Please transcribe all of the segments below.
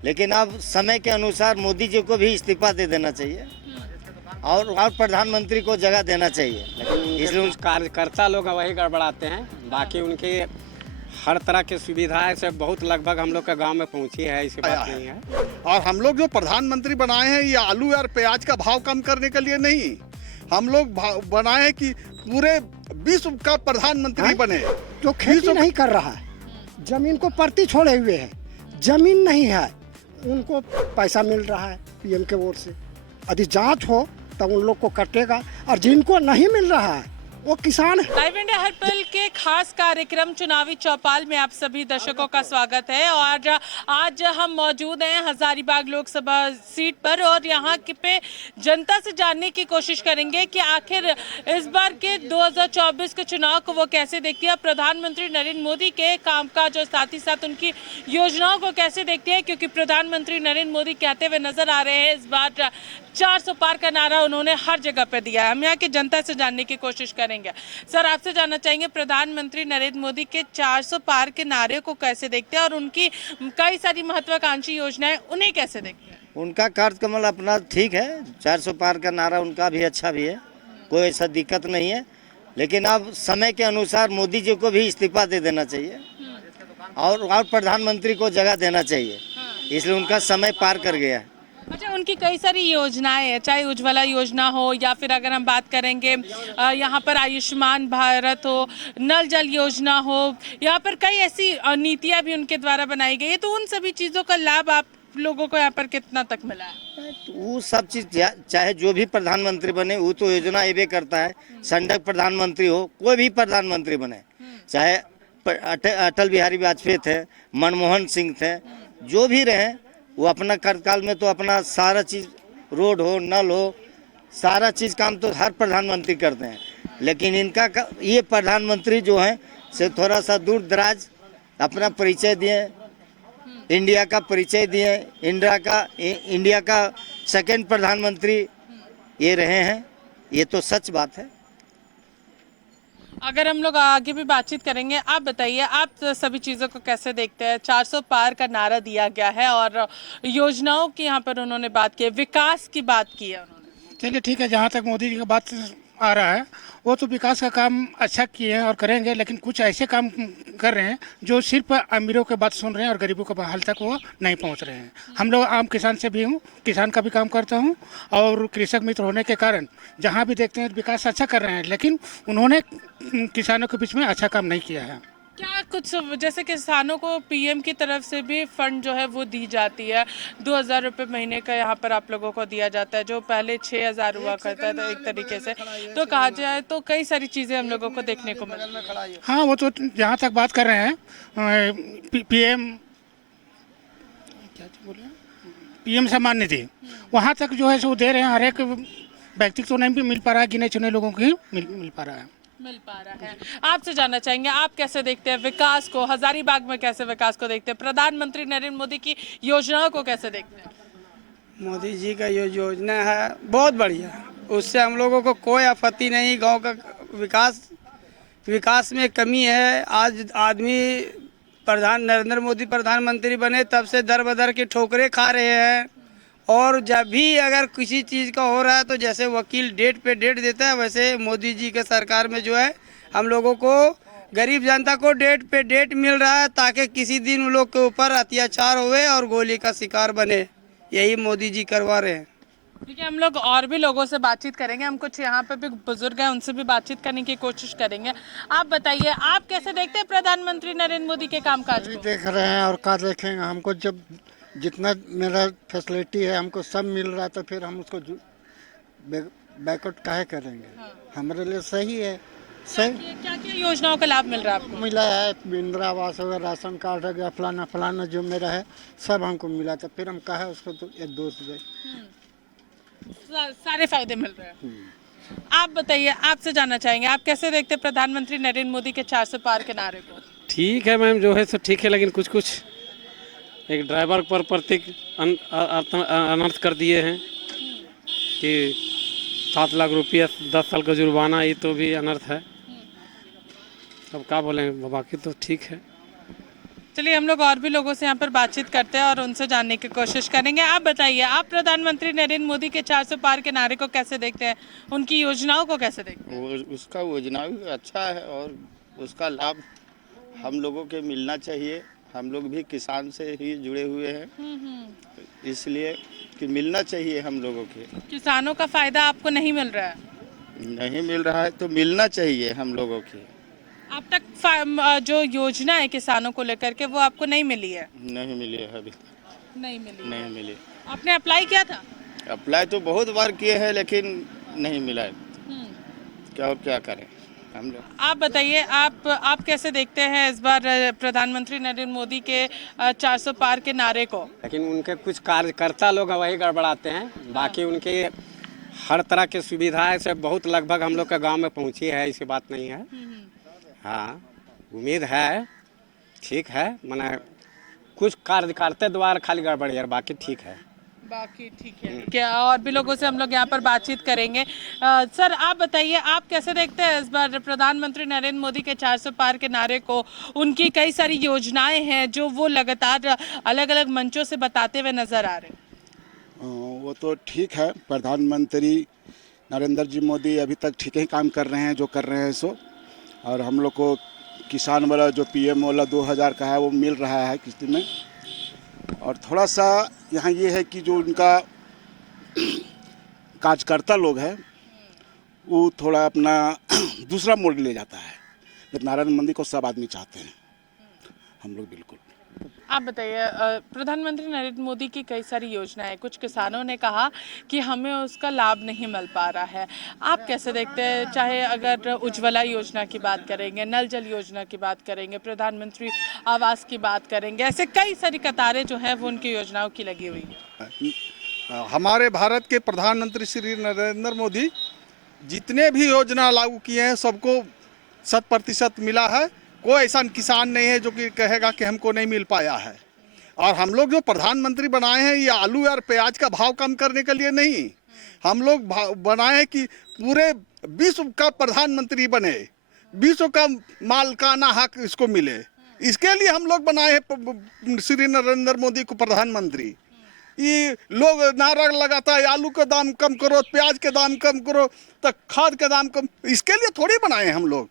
लेकिन अब समय के अनुसार मोदी जी को भी इस्तीफा दे देना चाहिए और प्रधानमंत्री को जगह देना चाहिए। इसलिए उस कार्यकर्ता लोग वही गड़बड़ाते हैं, बाकी उनकी हर तरह की सुविधाएं से बहुत लगभग हम लोग के गांव में पहुंची है, ऐसी बात नहीं है। और हम लोग जो प्रधानमंत्री बनाए हैं ये आलू और प्याज का भाव कम करने के लिए नहीं, हम लोग बनाए हैं कि पूरे विश्व का प्रधानमंत्री बने। जो खेती नहीं कर रहा है, जमीन को परती छोड़े हुए है, जमीन नहीं है, उनको पैसा मिल रहा है पीएम के वोट से। यदि जांच हो तब उन लोग को कटेगा, और जिनको नहीं मिल रहा है वो किसान है। लाइव इंडिया हर पल के खास कार्यक्रम चुनावी चौपाल में आप सभी दर्शकों का स्वागत है। और आज हम मौजूद हैं हजारीबाग लोकसभा सीट पर और यहाँ पे जनता से जानने की कोशिश करेंगे कि आखिर इस बार के 2024 के चुनाव को वो कैसे देखती है, प्रधानमंत्री नरेंद्र मोदी के कामकाज और साथ ही साथ उनकी योजनाओं को कैसे देखती है, क्योंकि प्रधानमंत्री नरेंद्र मोदी कहते हुए नजर आ रहे हैं इस बार 400 पार का नारा उन्होंने हर जगह पे दिया है। हम यहाँ की जनता से जानने की कोशिश करेंगे। सर, आपसे जानना चाहेंगे प्रधानमंत्री नरेंद्र मोदी के 400 पार के नारे को कैसे देखते हैं और उनकी कई सारी महत्वाकांक्षी योजनाएं उन्हें कैसे देखते हैं? उनका कार्यक्रम अपना ठीक है, 400 पार का नारा उनका भी अच्छा भी है, कोई ऐसा दिक्कत नहीं है। लेकिन अब समय के अनुसार मोदी जी को भी इस्तीफा दे देना चाहिए और प्रधानमंत्री को जगह देना चाहिए, इसलिए उनका समय पार कर गया है। अच्छा, उनकी कई सारी योजनाएं हैं, चाहे उज्ज्वला योजना हो या फिर अगर हम बात करेंगे यहाँ पर आयुष्मान भारत हो, नल जल योजना हो, यहाँ पर कई ऐसी नीतियां भी उनके द्वारा बनाई गई है। तो उन सभी चीज़ों का लाभ आप लोगों को यहाँ पर कितना तक मिला है? तो वो सब चीज चाहे जो भी प्रधानमंत्री बने वो तो योजना ये करता है, संडक प्रधानमंत्री हो, कोई भी प्रधानमंत्री बने, चाहे अटल बिहारी वाजपेयी थे, मनमोहन सिंह थे, जो भी रहे वो अपना कार्यकाल में तो अपना सारा चीज़, रोड हो, नल हो, सारा चीज़ काम तो हर प्रधानमंत्री करते हैं। लेकिन इनका ये प्रधानमंत्री जो है से थोड़ा सा दूर दराज अपना परिचय दिए, इंडिया का परिचय दिए, इंडिया का सेकंड प्रधानमंत्री ये रहे हैं, ये तो सच बात है। अगर हम लोग आगे भी बातचीत करेंगे, आप बताइए आप सभी चीज़ों को कैसे देखते हैं? 400 पार का नारा दिया गया है और योजनाओं की यहाँ पर उन्होंने बात की है, विकास की बात की है उन्होंने। चलिए ठीक है, जहाँ तक मोदी जी का बात आ रहा है वो तो विकास का काम अच्छा किए हैं और करेंगे, लेकिन कुछ ऐसे काम कर रहे हैं जो सिर्फ अमीरों के बात सुन रहे हैं और गरीबों के हाल तक वो नहीं पहुंच रहे हैं। हम लोग आम किसान से भी हूँ, किसान का भी काम करता हूँ और कृषक मित्र होने के कारण जहाँ भी देखते हैं विकास अच्छा कर रहे हैं, लेकिन उन्होंने किसानों के बीच में अच्छा काम नहीं किया है। क्या कुछ जैसे किसानों को पीएम की तरफ से भी फंड जो है वो दी जाती है, 2000 रुपये महीने का यहाँ पर आप लोगों को दिया जाता है, जो पहले 6000 हुआ करता है। तो एक तरीके से तो कहा जाए तो कई सारी चीज़ें हम लोगों को देखने को मिलती है। हाँ, वो तो जहाँ तक बात कर रहे हैं पीएम सम्मान निधि, वहाँ तक जो है सो दे रहे हैं, हर एक व्यक्ति को नहीं भी मिल पा रहा है, गिने चुने लोगों को ही मिल पा रहा है। आपसे जानना चाहेंगे आप कैसे देखते हैं विकास को, हजारीबाग में कैसे विकास को देखते हैं, प्रधानमंत्री नरेंद्र मोदी की योजनाओं को कैसे देखते हैं? मोदी जी का ये योजना है बहुत बढ़िया, उससे हम लोगों को कोई आपत्ति नहीं। गांव का विकास में कमी है। आज आदमी नरेंद्र मोदी प्रधानमंत्री बने तब से दर बदर की ठोकरें खा रहे हैं, और जब भी अगर किसी चीज़ का हो रहा है तो जैसे वकील डेट पे डेट देता है, वैसे मोदी जी के सरकार में जो है हम लोगों को, गरीब जनता को डेट पे डेट मिल रहा है, ताकि किसी दिन उन लोग के ऊपर अत्याचार हुए और गोली का शिकार बने। यही मोदी जी करवा रहे हैं। ठीक है, हम लोग और भी लोगों से बातचीत करेंगे, हम कुछ यहाँ पे भी बुजुर्ग हैं उनसे भी बातचीत करने की कोशिश करेंगे। आप बताइए आप कैसे देखते हैं प्रधानमंत्री नरेंद्र मोदी के कामकाज को? देख रहे हैं और क्या देखेंगे, हमको जब जितना मेरा फैसिलिटी है हमको सब मिल रहा है तो फिर हम उसको बैकआउट काहे करेंगे? हमारे लिए सही है। सही क्या क्या योजनाओं का लाभ मिल रहा है आपको? मिला है, इंदिरा आवास हो गया, राशन कार्ड हो गया, फलाना फलाना जो मेरा है सब हमको मिला, तो फिर हम कहा उसको तो एक दोस्त दे, सारे फायदे मिल रहे हैं। आप बताइए, आपसे जानना चाहेंगे आप कैसे देखते हैं प्रधानमंत्री नरेंद्र मोदी के 400 पार के नारे को? ठीक है मैम, जो है सो ठीक है, लेकिन कुछ एक ड्राइवर पर प्रत्येक अनर्थ कर दिए हैं कि 7 लाख रुपया 10 साल का जुर्माना, ये तो भी अनर्थ है। अब क्या बोलें, बाकी तो ठीक है। चलिए हम लोग और भी लोगों से यहाँ पर बातचीत करते हैं और उनसे जानने की कोशिश करेंगे। आप बताइए, आप प्रधानमंत्री नरेंद्र मोदी के 400 पार के नारे को कैसे देखते हैं, उनकी योजनाओं को कैसे देखते हैं? वो उसका योजना भी अच्छा है और उसका लाभ हम लोगों के मिलना चाहिए। हम लोग भी किसान से ही जुड़े हुए हैं, इसलिए कि मिलना चाहिए हम लोगों के। किसानों का फायदा आपको नहीं मिल रहा है? नहीं मिल रहा है तो मिलना चाहिए हम लोगों के। अब तक जो योजना है किसानों को लेकर के वो आपको नहीं मिली है? नहीं मिली है अभी तक, नहीं मिली। नहीं मिली। आपने अप्लाई किया था? अप्लाई तो बहुत बार किए हैं लेकिन नहीं मिला है। क्या और क्या करें हम लोग। आप बताइए, आप कैसे देखते हैं इस बार प्रधानमंत्री नरेंद्र मोदी के 400 पार के नारे को? लेकिन उनके कुछ कार्यकर्ता लोग वही गड़बड़ाते हैं। बाकी उनके हर तरह की सुविधाएं से बहुत लगभग हम लोग के गांव में पहुंची है, ऐसी बात नहीं है। हाँ, उम्मीद है, ठीक है। माने कुछ कार्यकर्ता द्वारा खाली गड़बड़ी है, बाकी ठीक है। बाकी ठीक है। क्या और भी लोगों से हम लोग यहाँ पर बातचीत करेंगे। सर आप बताइए, आप कैसे देखते हैं इस बार प्रधानमंत्री नरेंद्र मोदी के 400 पार के नारे को? उनकी कई सारी योजनाएं हैं जो वो लगातार अलग अलग मंचों से बताते हुए नजर आ रहे हैं। वो तो ठीक है, प्रधानमंत्री नरेंद्र जी मोदी अभी तक ठीक ही काम कर रहे हैं जो कर रहे हैं सो। और हम लोग को किसान वाला जो पीएम वाला 2000 का है वो मिल रहा है किस्त में। और थोड़ा सा यहाँ ये है कि जो उनका कार्यकर्ता लोग हैं वो थोड़ा अपना दूसरा मोड़ ले जाता है। लेकिन नरेंद्र मोदी को सब आदमी चाहते हैं, हम लोग बिल्कुल। आप बताइए, प्रधानमंत्री नरेंद्र मोदी की कई सारी योजनाएं, कुछ किसानों ने कहा कि हमें उसका लाभ नहीं मिल पा रहा है। आप कैसे देखते हैं? चाहे अगर उज्ज्वला योजना की बात करेंगे, नल जल योजना की बात करेंगे, प्रधानमंत्री आवास की बात करेंगे, ऐसे कई सारी कतारें जो है वो उनकी योजनाओं की लगी हुई है। हमारे भारत के प्रधानमंत्री श्री नरेंद्र मोदी जितने भी योजना लागू किए हैं सबको 100% मिला है। कोई ऐसा किसान नहीं है जो कि कहेगा कि हमको नहीं मिल पाया है। और हम लोग जो प्रधानमंत्री बनाए हैं ये आलू और प्याज का भाव कम करने के लिए नहीं, हम लोग बनाए हैं कि पूरे विश्व का प्रधानमंत्री बने, विश्व का मालिकाना हक इसको मिले। इसके लिए हम लोग बनाए हैं श्री नरेंद्र मोदी को प्रधानमंत्री। ये लोग नारा लगाता है आलू का दाम कम करो, प्याज के दाम कम करो, तो खाद के दाम कम, इसके लिए थोड़ी बनाए हैं हम लोग।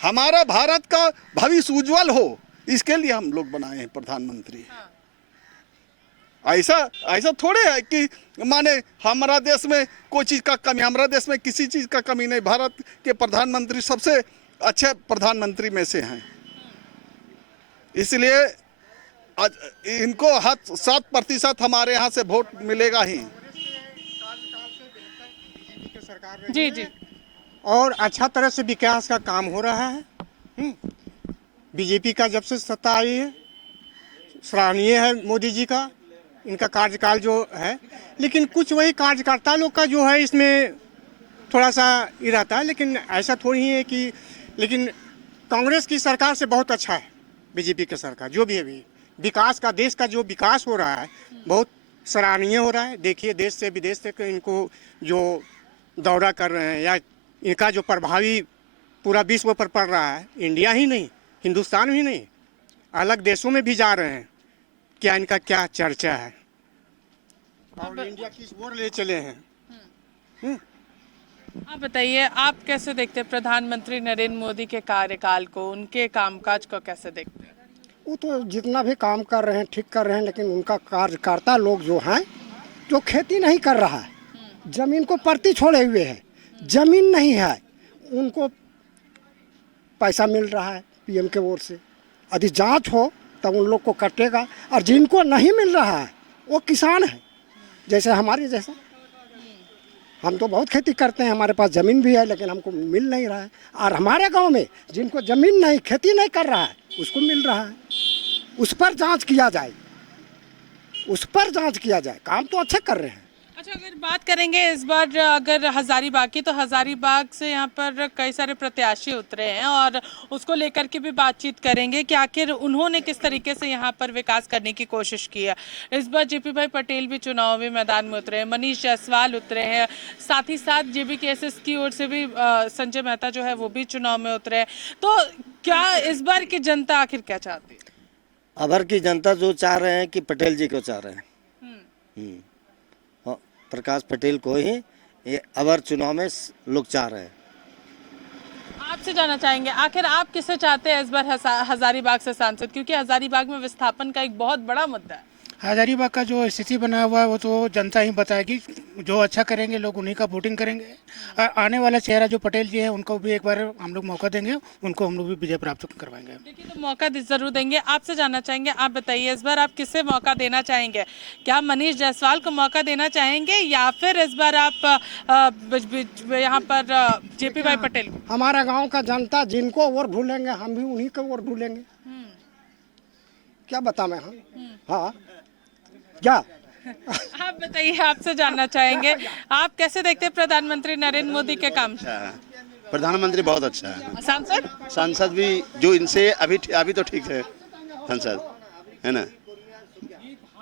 हमारा भारत का भविष्य उज्जवल हो, इसके लिए हम लोग बनाए हैं प्रधानमंत्री। ऐसा थोड़े है कि माने हमारा देश में कोई चीज़ का कमी, हमारा देश में किसी चीज़ का कमी नहीं। भारत के प्रधानमंत्री सबसे अच्छे प्रधानमंत्री में से हैं, इसलिए इनको 7% हमारे यहाँ से वोट मिलेगा ही। जी जी। और अच्छा तरह से विकास का काम हो रहा है। बीजेपी का जब से सत्ता आई है, सराहनीय है मोदी जी का, इनका कार्यकाल जो है। लेकिन कुछ वही कार्यकर्ता लोग का जो है इसमें थोड़ा सा ये रहता है। लेकिन ऐसा थोड़ी है कि, लेकिन कांग्रेस की सरकार से बहुत अच्छा है बीजेपी की सरकार। जो भी अभी विकास का, देश का जो विकास हो रहा है बहुत सराहनीय हो रहा है। देखिए देश से विदेश तक इनको जो दौरा कर रहे हैं, या इनका जो प्रभावी पूरा विश्व पर पड़ रहा है, इंडिया ही नहीं हिंदुस्तान ही नहीं अलग देशों में भी जा रहे हैं। क्या इनका क्या चर्चा है और इंडिया किस ओर ले चले हैं। आप बताइए, आप कैसे देखते हैं प्रधानमंत्री नरेंद्र मोदी के कार्यकाल को, उनके कामकाज को कैसे देखते हैं? वो तो जितना भी काम कर रहे हैं ठीक कर रहे हैं, लेकिन उनका कार्यकर्ता लोग जो हैं जो खेती नहीं कर रहा है, जमीन को परती छोड़े हुए है, जमीन नहीं है, उनको पैसा मिल रहा है पीएम के ओर से। यदि जांच हो तब उन लोग को कटेगा। और जिनको नहीं मिल रहा है वो किसान है, जैसे हमारे जैसा। हम तो बहुत खेती करते हैं, हमारे पास ज़मीन भी है, लेकिन हमको मिल नहीं रहा है। और हमारे गांव में जिनको ज़मीन नहीं, खेती नहीं कर रहा है, उसको मिल रहा है। उस पर जांच किया जाए, उस पर जांच किया जाए। काम तो अच्छे कर रहे हैं। अच्छा, अगर बात करेंगे इस बार अगर हजारीबाग की, तो हजारीबाग से यहाँ पर कई सारे प्रत्याशी उतरे हैं और उसको लेकर के भी बातचीत करेंगे कि आखिर उन्होंने किस तरीके से यहाँ पर विकास करने की कोशिश की है। इस बार जेपी भाई पटेल भी चुनावी मैदान में उतरे हैं, मनीष जायसवाल उतरे हैं, साथ ही साथ जेबीकेएसएस की ओर से भी संजय मेहता जो है वो भी चुनाव में उतरे हैं। तो क्या इस बार की जनता आखिर क्या चाहती है? अबर की जनता जो चाह रहे हैं कि पटेल जी को चाह रहे हैं। हाँ, प्रकाश पटेल को ही ये अबर चुनाव में लोग चाह रहे हैं। आपसे जानना चाहेंगे आखिर आप किसे चाहते हैं इस बार हजारीबाग से सांसद, क्योंकि हजारीबाग में विस्थापन का एक बहुत बड़ा मुद्दा है। हजारीबाग का जो स्थिति बना हुआ है वो तो जनता ही बताएगी। जो अच्छा करेंगे लोग उन्हीं का वोटिंग करेंगे। आने वाला चेहरा जो पटेल जी हैं उनको भी एक बार हम लोग मौका देंगे, उनको हम लोग भी विजय प्राप्त करवाएंगे। देखिए, तो मौका जरूर देंगे। आपसे जानना चाहेंगे, आप बताइए इस बार आप किसे मौका देना चाहेंगे? क्या मनीष जायसवाल को मौका देना चाहेंगे या फिर इस बार आप यहाँ पर जेपी भाई पटेल को? हमारा गांव का जनता जिनको वोट ढूंढेंगे हम भी उन्हीं को वोट ढूंढेंगे। क्या बता मैं? हाँ क्या आप बताइए, आपसे जानना चाहेंगे आप कैसे देखते हैं प्रधानमंत्री नरेंद्र मोदी के काम? प्रधानमंत्री बहुत अच्छा है। सांसद भी जो इनसे अभी तो ठीक है, सांसद है ना,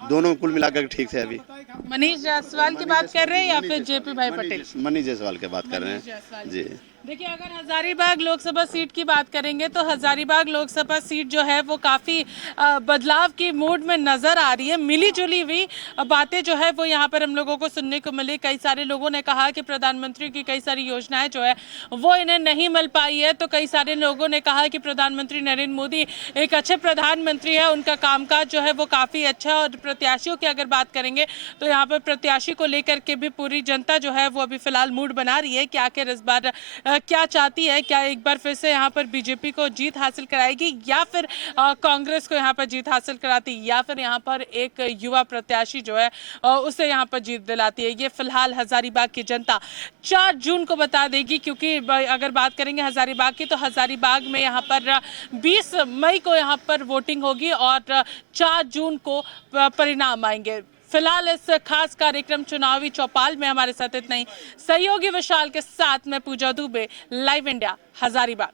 दोनों कुल मिलाकर ठीक थे। अभी मनीष जायसवाल की बात कर रहे हैं या फिर जेपी भाई पटेल? मनीष जायसवाल की बात कर रहे हैं जी। देखिए, अगर हजारीबाग लोकसभा सीट की बात करेंगे तो हजारीबाग लोकसभा सीट जो है वो काफ़ी बदलाव की मूड में नज़र आ रही है। मिली जुली हुई बातें जो है वो यहाँ पर हम लोगों को सुनने को मिली। कई सारे लोगों ने कहा कि प्रधानमंत्री की कई सारी योजनाएं जो है वो इन्हें नहीं मिल पाई है, तो कई सारे लोगों ने कहा कि प्रधानमंत्री नरेंद्र मोदी एक अच्छे प्रधानमंत्री है, उनका कामकाज जो है वो काफ़ी अच्छा। और प्रत्याशियों की अगर बात करेंगे तो यहाँ पर प्रत्याशी को लेकर के भी पूरी जनता जो है वो अभी फिलहाल मूड बना रही है कि आखिर इस बार क्या चाहती है। क्या एक बार फिर से यहाँ पर बीजेपी को जीत हासिल कराएगी या फिर कांग्रेस को यहाँ पर जीत हासिल कराती, या फिर यहाँ पर एक युवा प्रत्याशी जो है उसे यहाँ पर जीत दिलाती है। ये फिलहाल हजारीबाग की जनता 4 जून को बता देगी, क्योंकि अगर बात करेंगे हजारीबाग की तो हजारीबाग में यहाँ पर 20 मई को यहाँ पर वोटिंग होगी और 4 जून को परिणाम आएंगे। फिलहाल इस खास कार्यक्रम चुनावी चौपाल में हमारे साथ इतना ही। सहयोगी विशाल के साथ मैं पूजा दुबे, लाइव इंडिया, हजारीबाग।